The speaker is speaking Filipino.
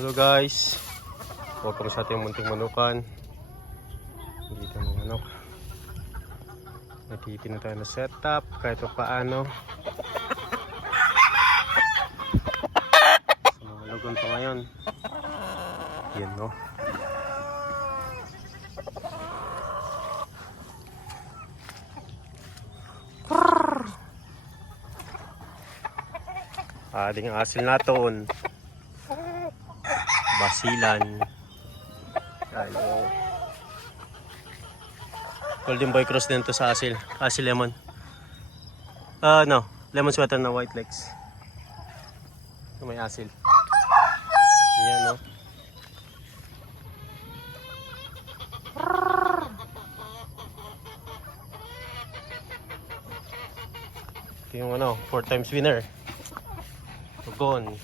Hello guys, welcome sa ating munting manukan. Dito ang manok. Nagtitin na tayo na setup kahit pa paano. Sa mga lugon pa ngayon. Yan no. Ading asil naton. Basilan. Ayun. Golden Boy Cross din to sa asil. Asil lemon. No. Lemon sweater na white legs. May asil. Yan no. Ito yung 4 times winner. Tugon.